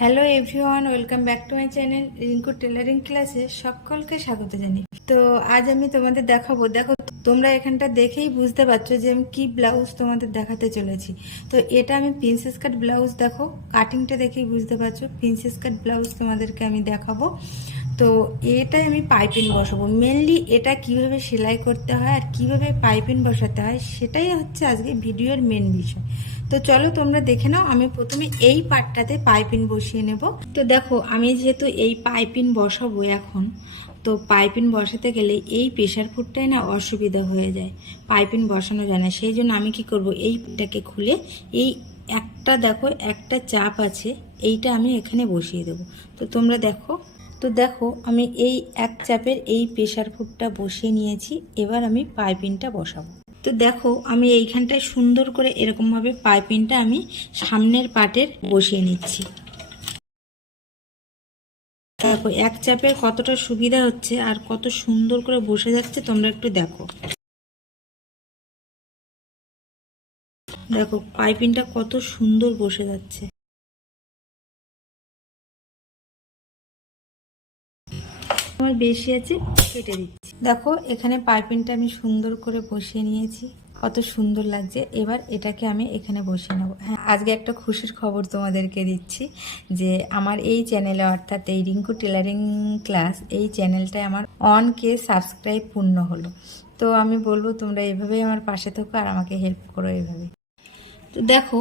Hello everyone welcome back to my channel Rinku tailoring ক্লাসে সকলকে স্বাগত জানি তো আজ আমি তোমাদের দেখাবো, দেখো, তোমরা এখানটা দেখেই বুঝতে পারছ যে আমি কি ব্লাউজ তোমাদের দেখাতে চলেছি। তো এটা আমি প্রিন্সেস কাট ব্লাউজ দেখো কাটিংটা দেখেই বুঝতে পারছ প্রিন্সেস কাট ব্লাউজ তোমাদেরকে আমি দেখাবো। তো এটাই আমি পাইপিং বসাবো। মেনলি এটা কীভাবে সেলাই করতে হয় আর কীভাবে পাইপিং বসাতে হয় সেটাই হচ্ছে আজকে ভিডিওর মেন বিষয়। তো চলো তোমরা দেখে নাও, আমি প্রথমে এই পার্টটাতে পাইপিং বসিয়ে নেব। তো দেখো, আমি যেহেতু এই পাইপিং বসাবো এখন, তো পাইপিং বসাতে গেলে এই প্রেশার ফুটটাই না অসুবিধা হয়ে যায়, পাইপিং বসানো যায় না। সেই জন্য আমি কি করব এইটাকে খুলে এই একটা দেখো, একটা চাপ আছে, এইটা আমি এখানে বসিয়ে দেব। তো তোমরা দেখো তো দেখো, আমি এই এক চাপের এই প্রেশার ফুটটা বসিয়ে নিয়েছি, এবার আমি পাইপিংটা বসাবো। তো দেখো, আমি এইখানটায় সুন্দর করে এরকমভাবে পাইপিংটা আমি সামনের পাটের বসিয়ে নিচ্ছি। দেখো, এক চাপের কতটা সুবিধা হচ্ছে আর কত সুন্দর করে বসে যাচ্ছে, তোমরা একটু দেখো। দেখো পাইপিংটা কত সুন্দর বসে যাচ্ছে। আমার বেশি আছে, কেটে দিচ্ছি। দেখো, এখানে পাইপিংটা আমি সুন্দর করে বসিয়ে নিয়েছি। কত সুন্দর লাগছে। এবার এটাকে আমি এখানে বসিয়ে নেব। হ্যাঁ আজকে একটা খুশির খবর তোমাদেরকে দিচ্ছি যে আমার এই চ্যানেলে, অর্থাৎ এই রিঙ্কু টেলারিং ক্লাস, এই চ্যানেলটায় আমার অন কে সাবস্ক্রাইব পূর্ণ হলো। তো আমি বলব, তোমরা এভাবেই আমার পাশে থাকো আর আমাকে হেল্প করো এভাবে। তো দেখো,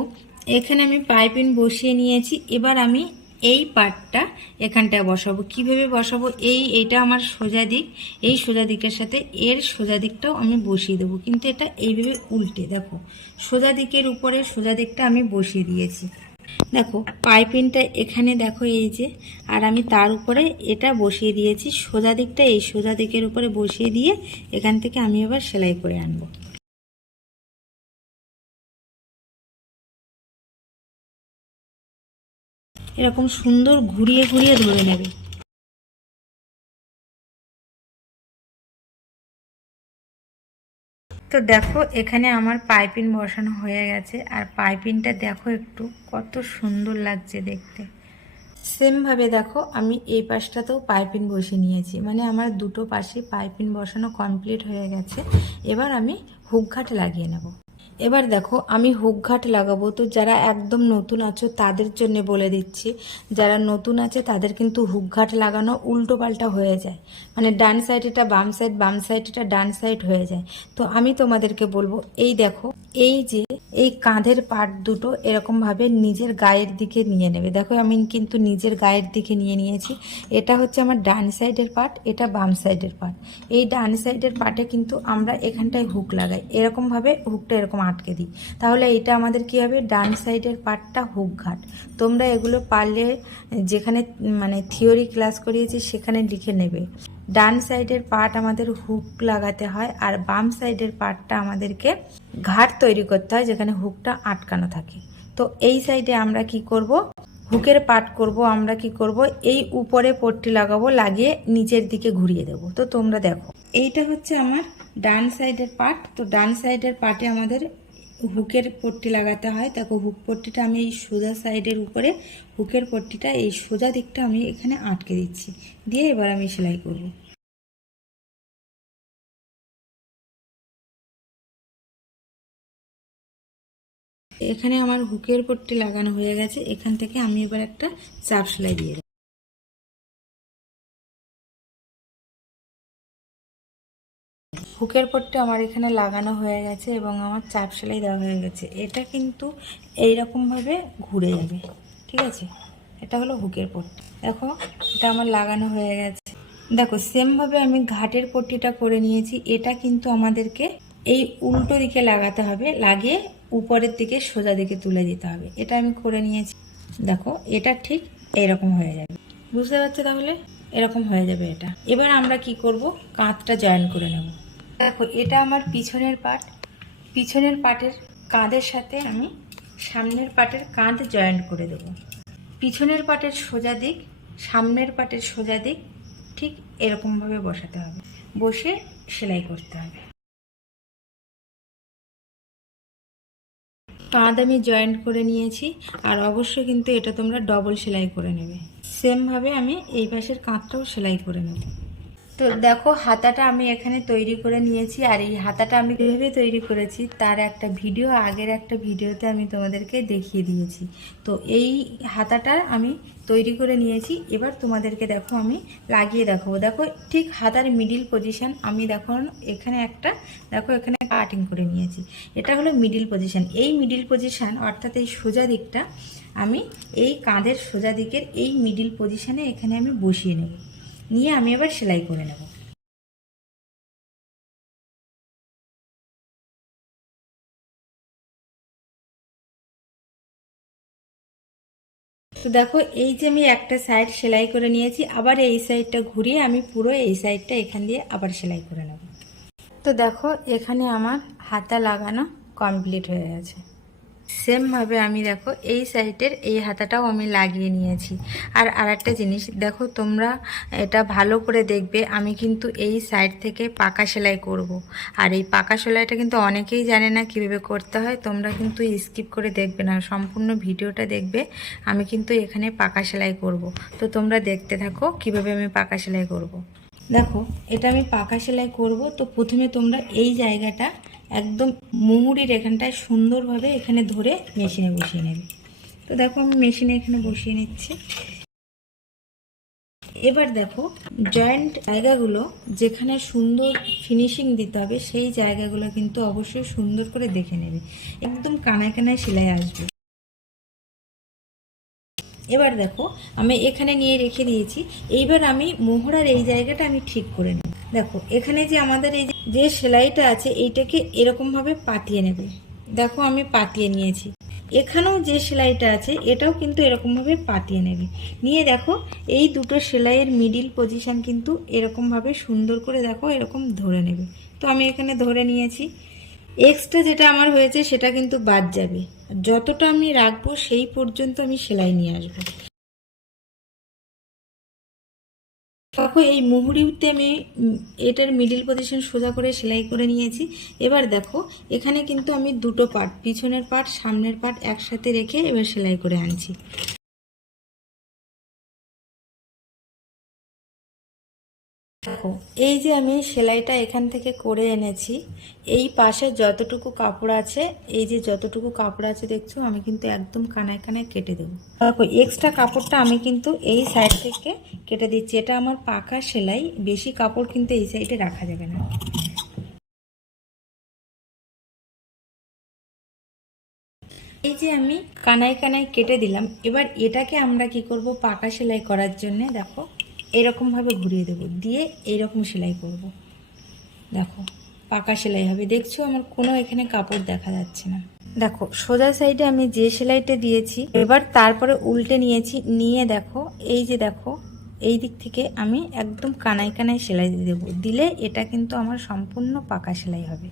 এখানে আমি পাইপিন বসিয়ে নিয়েছি। এবার আমি এই পার্টটা এখানটায় বসাবো। কীভাবে বসাবো? এই এটা আমার সোজা দিক, এই সোজা দিকের সাথে এর সোজা দিকটাও আমি বসিয়ে দেবো। কিন্তু এটা এইভাবে উল্টে, দেখো, সোজা দিকের উপরে সোজা দিকটা আমি বসিয়ে দিয়েছি। দেখো, পাইপিংটা এখানে দেখো এই যে, আর আমি তার উপরে এটা বসিয়ে দিয়েছি। সোজা দিকটা এই সোজা দিকের উপরে বসিয়ে দিয়ে এখান থেকে আমি এবার সেলাই করে আনব। এরকম সুন্দর ঘুরিয়ে ঘুরিয়ে ধরে নেবে। তো দেখো এখানে আমার পাইপিন বসানো হয়ে গেছে। আর পাইপিনটা দেখো একটু কত সুন্দর লাগছে দেখতে। সেমভাবে দেখো আমি এই পাশটাতেও পাইপিন বসে নিয়েছি। মানে আমার দুটো পাশে পাইপিন বসানো কমপ্লিট হয়ে গেছে। এবার আমি হুকঘাট লাগিয়ে নেব। এবার দেখো, আমি হুক ঘাট লাগাবো। তো যারা একদম নতুন আছো, তাদের জন্য বলে দিচ্ছি, যারা নতুন আছে, তাদের কিন্তু হুক ঘাট লাগানো উল্টো পাল্টা হয়ে যায়। মানে ডান সাইড এটা বাম সাইড বাম সাইড এটা ডান সাইড হয়ে যায়। তো আমি তোমাদেরকে বলব, এই দেখো, এই যে এই কাঁধের পাট দুটো এরকমভাবে নিজের গায়ের দিকে নিয়ে নেবে। দেখো আমি কিন্তু নিজের গায়ের দিকে নিয়ে নিয়েছি। এটা হচ্ছে আমার ডান সাইডের পাট, এটা বাম সাইডের পাট। এই ডান সাইডের পাটে কিন্তু আমরা এখানটায় হুক লাগাই। এরকমভাবে হুকটা এরকম আটকে দিই। তাহলে এটা আমাদের কি হবে? ডান সাইডের পাটটা হুক ঘাট। তোমরা এগুলো পারলে যেখানে মানে থিওরি ক্লাস করিয়েছি, সেখানে লিখে নেবে। ডান সাইডের পার্ট আমাদের হুক লাগাতে হয় আর বাম সাইডের পার্টটা আমাদেরকে ঘাট তৈরি করতে হয় যেখানে হুকটা আটকানো থাকে। তো এই সাইডে আমরা কি করব? হুকের পাট করব, আমরা কি করব? এই উপরে পট্টি লাগাবো, লাগিয়ে নিচের দিকে ঘুরিয়ে দেব। তো তোমরা দেখো, এইটা হচ্ছে আমার ডান সাইডের পার্ট তো ডান সাইডের পার্টে আমাদের হুকের পট্টি লাগাতে হয়। দেখো, হুক পট্টিটা আমি এই সোজা সাইডের উপরে, হুকের পট্টিটা এই সোজা দিকটা আমি এখানে আটকে দিচ্ছি। দিয়ে এবার আমি সেলাই করব। এখানে আমার হুকের পট্টি লাগানো হয়ে গেছে। এখান থেকে আমি এবার একটা চাপ সেলাই দিয়ে হুকের পট্টি আমার এখানে লাগানো হয়ে গেছে এবং আমার চাপ সেলাই দেওয়া হয়ে গেছে। এটা কিন্তু এই ভাবে ঘুরে যাবে। ঠিক আছে? এটা হলো হুকের পট্টি। দেখো, এটা আমার লাগানো হয়ে গেছে। দেখো, সেমভাবে আমি ঘাটের পট্টিটা করে নিয়েছি। এটা কিন্তু আমাদেরকে এই উল্টো দিকে লাগাতে হবে। লাগিয়ে উপরের দিকে সোজা দিকে তুলে দিতে হবে। এটা আমি করে নিয়েছি। দেখো, এটা ঠিক এরকম হয়ে যাবে। বুঝতে পারছ তাহলে? এরকম হয়ে যাবে এটা। এবার আমরা কি করব? কাঁধটা জয়েন করে নেব। দেখো, এটা আমার পিছনের পার্ট পিছনের পার্টের কাঁধের সাথে আমি সামনের পার্টের কাঁধ জয়েন্ট করে দেব। পিছনের পাটের সোজা দিক, সামনের পাটের সোজা দিক, ঠিক এরকমভাবে বসাতে হবে। বসে সেলাই করতে হবে। কাঁধ আমি জয়েন্ট করে নিয়েছি, আর অবশ্যই কিন্তু এটা তোমরা ডবল সেলাই করে নেবে। সেমভাবে আমি এই পাশের কাঁধটাও সেলাই করে নেব। তো দেখো, হাতাটা আমি এখানে তৈরি করে নিয়েছি, আর এই হাতাটা আমি কীভাবে তৈরি করেছি তার একটা ভিডিও, আগের একটা ভিডিওতে আমি তোমাদেরকে দেখিয়ে দিয়েছি। তো এই হাতাটা আমি তৈরি করে নিয়েছি, এবার তোমাদেরকে দেখো আমি লাগিয়ে দেখাবো। দেখো, ঠিক হাতার মিডিল পজিশান আমি দেখো এখানে একটা, দেখো এখানে কাটিং করে নিয়েছি। এটা হলো মিডিল পজিশান এই মিডিল পজিশান অর্থাৎ এই সোজা দিকটা, আমি এই কাঁধের সোজা দিকের এই মিডিল পজিশানে এখানে আমি বসিয়ে নেব। নিয়ে আমি এবার সেলাই করে নেব। তো দেখো, এই যে আমি একটা সাইড সেলাই করে নিয়েছি, আবার এই সাইডটা ঘুরিয়ে আমি পুরো এই সাইডটা এখান দিয়ে আবার সেলাই করে নেব। তো দেখো, এখানে আমার হাতা লাগানো কমপ্লিট হয়ে গেছে। সেমভাবে আমি দেখো এই সাইডের এই হাতাটাও আমি লাগিয়ে নিয়েছি আর আরেকটা জিনিস, দেখো তোমরা এটা ভালো করে দেখবে, আমি কিন্তু এই সাইড থেকে পাকা সেলাই করব। আর এই পাকা সেলাইটা কিন্তু অনেকেই জানে না কীভাবে করতে হয়, তোমরা কিন্তু স্কিপ করে দেখবে না, সম্পূর্ণ ভিডিওটা দেখবে, আমি কিন্তু এখানে পাকা সেলাই করব। তো তোমরা দেখতে থাকো কীভাবে আমি পাকা সেলাই করব। দেখো, এটা আমি পাকা সেলাই করব, তো প্রথমে তোমরা এই জায়গাটা একদম মুহুরির এখানটায় সুন্দরভাবে এখানে ধরে মেশিনে বসিয়ে নেবে। তো দেখো আমি মেশিনে এখানে বসিয়ে নিচ্ছি। এবার দেখো জয়েন্ট জায়গাগুলো যেখানে সুন্দর ফিনিশিং দিতে হবে, সেই জায়গাগুলো কিন্তু অবশ্যই সুন্দর করে দেখে নেবে। একদম কানায় কানায় সেলাই আসবে। এবার দেখো, আমি এখানে নিয়ে রেখে দিয়েছি। এইবার আমি মোহরার এই জায়গাটা আমি ঠিক করে নেব। দেখো, এখানে যে আমাদের এই যে সেলাইটা আছে, এইটাকে এরকমভাবে পাতিয়ে নেবে। দেখো, আমি পাতিয়ে নিয়েছি। এখানেও যে সেলাইটা আছে, এটাও কিন্তু এরকমভাবে পাতিয়ে নেবে। নিয়ে দেখো, এই দুটো সেলাইয়ের মিডিল পজিশান কিন্তু এরকমভাবে সুন্দর করে দেখো, এরকম ধরে নেবে। তো আমি এখানে ধরে নিয়েছি। এক্সট্রা যেটা আমার হয়েছে, সেটা কিন্তু বাদ যাবে। যতটা আমি রাখব, সেই পর্যন্ত আমি সেলাই নিয়ে আসব। দেখো, এই মুহুরিতে আমি এটার মিডিল পজিশন সোজা করে সেলাই করে নিয়েছি। এবার দেখো, এখানে কিন্তু আমি দুটো পার্ট পিছনের পার্ট সামনের পার্ট একসাথে রেখে এবার সেলাই করে আনছি। দেখো এই যে আমি সেলাইটা এখান থেকে করে এনেছি, এই পাশে যতটুকু কাপড় আছে, এই যে যতটুকু কাপড় আছে দেখছ, আমি কিন্তু একদম কানায় কানায় কেটে দেবো। দেখো এক্সট্রা কাপড়টা আমি কিন্তু এই সাইড থেকে কেটে দিচ্ছি। এটা আমার পাকা সেলাই, বেশি কাপড় কিন্তু এই সাইডে রাখা যাবে না। এই যে আমি কানায় কানায় কেটে দিলাম, এবার এটাকে আমরা কি করব পাকা সেলাই করার জন্য? দেখো। এরকমভাবে ঘুরিয়ে দেবো। দিয়ে এইরকম সেলাই করব। দেখো, পাকা সেলাই হবে। দেখছ, আমার কোনো এখানে কাপড় দেখা যাচ্ছে না। দেখো, সোজা সাইডে আমি যে সেলাইটা দিয়েছি, এবার তারপরে উল্টে নিয়েছি। নিয়ে দেখো, এই যে দেখো, এই দিক থেকে আমি একদম কানায় কানায় সেলাই দিয়ে দেবো। দিলে এটা কিন্তু আমার সম্পূর্ণ পাকা সেলাই হবে।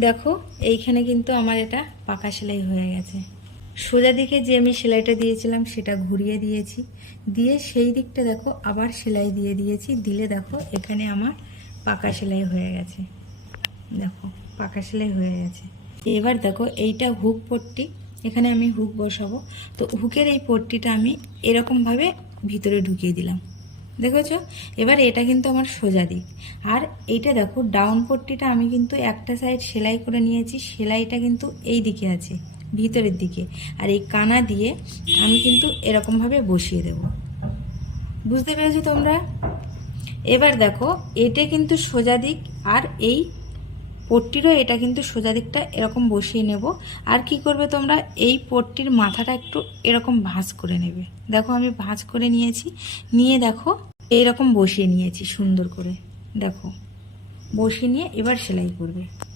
দেখো, এইখানে কিন্তু আমার এটা পাকা সেলাই হয়ে গেছে। সোজা দিকে যে আমি সেলাইটা দিয়েছিলাম সেটা ঘুরিয়ে দিয়েছি। দিয়ে সেই দিকটা দেখো, আবার সেলাই দিয়ে দিয়েছি। দিলে দেখো, এখানে আমার পাকা সেলাই হয়ে গেছে। দেখো, পাকা সেলাই হয়ে গেছে। এবার দেখো, এইটা হুক পট্টি। এখানে আমি হুক বসাবো। তো হুকের এই পট্টিটা আমি এরকমভাবে ভিতরে ঢুকিয়ে দিলাম। দেখেছ? এবার এটা কিন্তু আমার সোজা দিক। আর এইটা দেখো, ডাউন পট্টিটা আমি কিন্তু একটা সাইড সেলাই করে নিয়েছি। সেলাইটা কিন্তু এই দিকে আছে। ভিতরের দিকে। আর এই কানা দিয়ে আমি কিন্তু এরকমভাবে বসিয়ে দেব। বুঝতে পেরেছ তোমরা? এবার দেখো, এটা কিন্তু সোজা দিক আর এই পট্টিরও এটা কিন্তু সোজা দিকটা এরকম বসিয়ে নেব। আর কি করবে তোমরা? এই পট্টির মাথাটা একটু এরকম ভাঁজ করে নেবে। দেখো আমি ভাঁজ করে নিয়েছি। নিয়ে দেখো, এইরকম বসিয়ে নিয়েছি সুন্দর করে। দেখো, বসিয়ে নিয়ে এবার সেলাই করবে।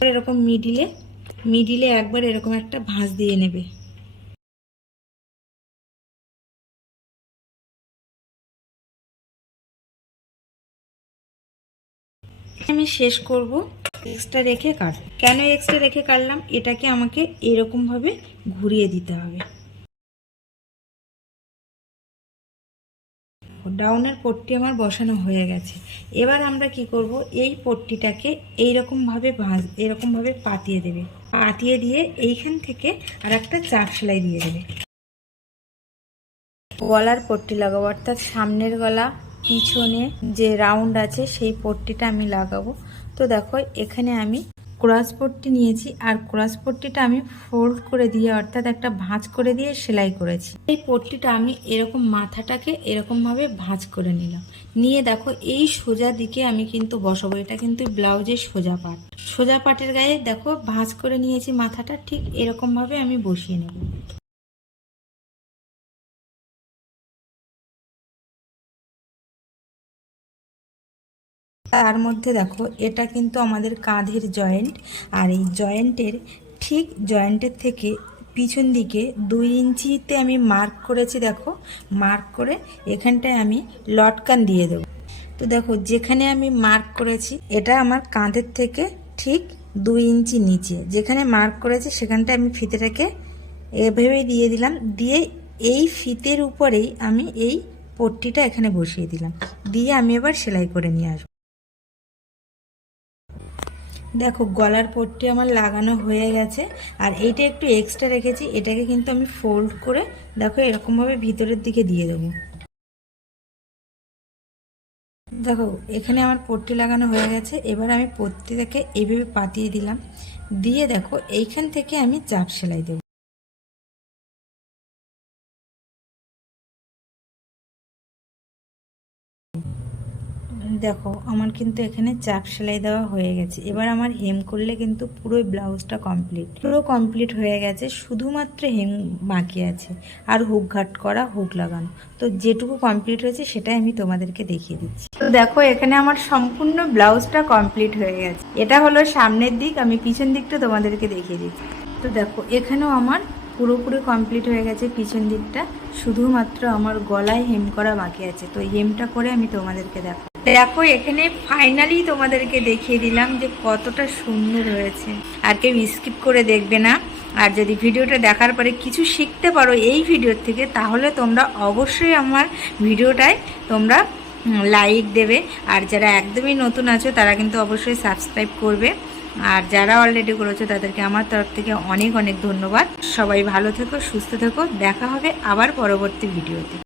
এরকম মিডিলে মিডিলে একবার এরকম একটা ভাঁজ দিয়ে নেবে। আমি শেষ করব। এক্সট্রা রেখে কাট। কেন এক্সট্রা রেখে কাটলাম? এটাকে আমাকে এরকমভাবে ঘুরিয়ে দিতে হবে। দেখো, ডাউনের পট্টি আমার বসানো হয়ে গেছে। এবার আমরা কি করব? এই পট্টিটাকে এইরকমভাবে ভাঁজ এরকমভাবে পাতিয়ে দেবে। পাতিয়ে দিয়ে এইখান থেকে আর একটা চাপ সেলাই দিয়ে দেবে। গলার পট্টি লাগাবো, অর্থাৎ সামনের গলা পিছনে যে রাউন্ড আছে, সেই পট্টিটা আমি লাগাবো। তো দেখো, এখানে আমি ক্রস পট্টি নিয়েছি আর ক্রস পট্টিটা আমি ফোল্ড করে দিয়ে, অর্থাৎ একটা ভাঁজ করে দিয়ে সেলাই করেছি। এই পট্টিটা আমি এরকম মাথাটাকে এরকমভাবে ভাঁজ করে নিলাম। নিয়ে দেখো, এই সোজা দিকে আমি কিন্তু বসাবো। এটা কিন্তু ব্লাউজের সোজা পাট। সোজা পাটের গায়ে দেখো, ভাঁজ করে নিয়েছি মাথাটা, ঠিক এরকমভাবে আমি বসিয়ে নেব। তার মধ্যে দেখো, এটা কিন্তু আমাদের কাঁধের জয়েন্ট, আর এই জয়েন্টের ঠিক জয়েন্টের থেকে পিছন দিকে দুই ইঞ্চিতে আমি মার্ক করেছি দেখো, মার্ক করে এখানটায় আমি লটকান দিয়ে দেবো। তো দেখো, যেখানে আমি মার্ক করেছি, এটা আমার কাঁধের থেকে ঠিক দুই ইঞ্চি নিচে। যেখানে মার্ক করেছি, সেখানটায় আমি ফিতেটাকে এভাবে দিয়ে দিলাম, দিয়ে এই ফিতের উপরেই আমি এই পট্টিটা এখানে বসিয়ে দিলাম। দিয়ে আমি এবার সেলাই করে নিয়ে আসব। দেখো, গলার পট্টি আমার লাগানো হয়ে গেছে। আর এইটা একটু এক্সট্রা রেখেছি, এটাকে কিন্তু আমি ফোল্ড করে, দেখো, এরকমভাবে ভিতরের দিকে দিয়ে দেবো। দেখো, এখানে আমার পট্টি লাগানো হয়ে গেছে, এবার আমি পট্টিটাকে এইভাবে পাতিয়ে দিলাম। দিয়ে দেখো, এইখান থেকে আমি চাপ সেলাই দেবো। দেখো, আমার কিন্তু এখানে চাপ সেলাই দেওয়া হয়ে গেছে। এবার আমার হেম করলে কিন্তু পুরো ব্লাউজটা কমপ্লিট পুরো কমপ্লিট হয়ে গেছে, শুধুমাত্র হেম বাকি আছে। আর হুক ঘাট করা, হুক লাগানো। তো যেটুকু কমপ্লিট হয়েছে, সেটাই আমি তোমাদেরকে দেখিয়ে দিচ্ছি। তো দেখো, এখানে আমার সম্পূর্ণ ব্লাউজটা কমপ্লিট হয়ে গেছে। এটা হলো সামনের দিক, আমি পিছন দিকটা তোমাদেরকে দেখিয়ে দিচ্ছি। তো দেখো, এখানেও আমার পুরোপুরি কমপ্লিট হয়ে গেছে পিছন দিকটা। শুধুমাত্র আমার গলায় হেম করা বাকি আছে। তো হেমটা করে আমি তোমাদেরকে দেখো দেখো, এখানে ফাইনালি তোমাদেরকে দেখিয়ে দিলাম যে কতটা সুন্দর হয়েছে। আর কেউ স্কিপ করে দেখবে না। আর যদি ভিডিওটা দেখার পরে কিছু শিখতে পারো এই ভিডিওর থেকে, তাহলে তোমরা অবশ্যই আমার ভিডিওটায় তোমরা লাইক দেবে। আর যারা একদমই নতুন আছো, তারা কিন্তু অবশ্যই সাবস্ক্রাইব করবে। আর যারা অলরেডি করেছ, তাদেরকে আমার তরফ থেকে অনেক অনেক ধন্যবাদ। সবাই ভালো থেকো, সুস্থ থেকো। দেখা হবে আবার পরবর্তী ভিডিওতে।